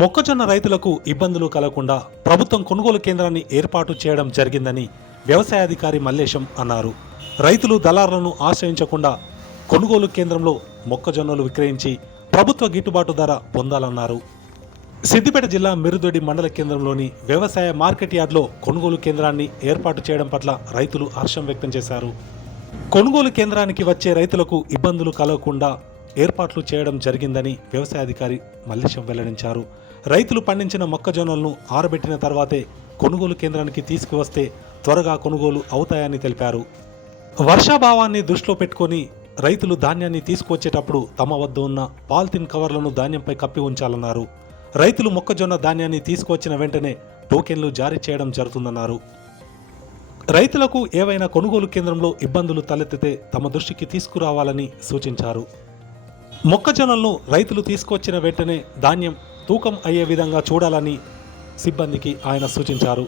మొక్కజొన్న రైతులకు ఇబ్బందులు కలగకుండా ప్రభుత్వం కొనుగోలు కేంద్రాన్ని ఏర్పాటు చేయడం జరిగిందని వ్యవసాయాధికారి మల్లేశం అన్నారు. రైతులు దళారులను ఆశ్రయించకుండా కొనుగోలు కేంద్రంలో మొక్కజొన్నలు విక్రయించి ప్రభుత్వ గిట్టుబాటు ధర పొందాలన్నారు. సిద్దిపేట జిల్లా మిరుదొడి మండల కేంద్రంలోని వ్యవసాయ మార్కెట్ యార్డ్లో కొనుగోలు కేంద్రాన్ని ఏర్పాటు చేయడం పట్ల రైతులు హర్షం వ్యక్తం చేశారు. కొనుగోలు కేంద్రానికి వచ్చే రైతులకు ఇబ్బందులు కలగకుండా ఏర్పాట్లు చేయడం జరిగిందని వ్యవసాయాధికారి మల్లేశం వెల్లడించారు. రైతులు పండించిన మొక్కజొన్నలను ఆరబెట్టిన తర్వాతే కొనుగోలు కేంద్రానికి తీసుకువస్తే త్వరగా కొనుగోలు అవుతాయని తెలిపారు. వర్షాభావాన్ని దృష్టిలో పెట్టుకొని రైతులు ధాన్యాన్ని తీసుకువచ్చేటప్పుడు తమ వద్ద ఉన్న పాలిథిన్ కవర్లను ధాన్యంపై కప్పి ఉంచాలన్నారు. రైతులు మొక్కజొన్న ధాన్యాన్ని తీసుకువచ్చిన వెంటనే టోకెన్లు జారీ చేయడం జరుగుతుందన్నారు. రైతులకు ఏవైనా కొనుగోలు కేంద్రంలో ఇబ్బందులు తలెత్తితే తమ దృష్టికి తీసుకురావాలని సూచించారు. మొక్కజొన్నలను రైతులు తీసుకొచ్చిన వెంటనే ధాన్యం తూకం అయ్యే విధంగా చూడాలని సిబ్బందికి ఆయన సూచించారు.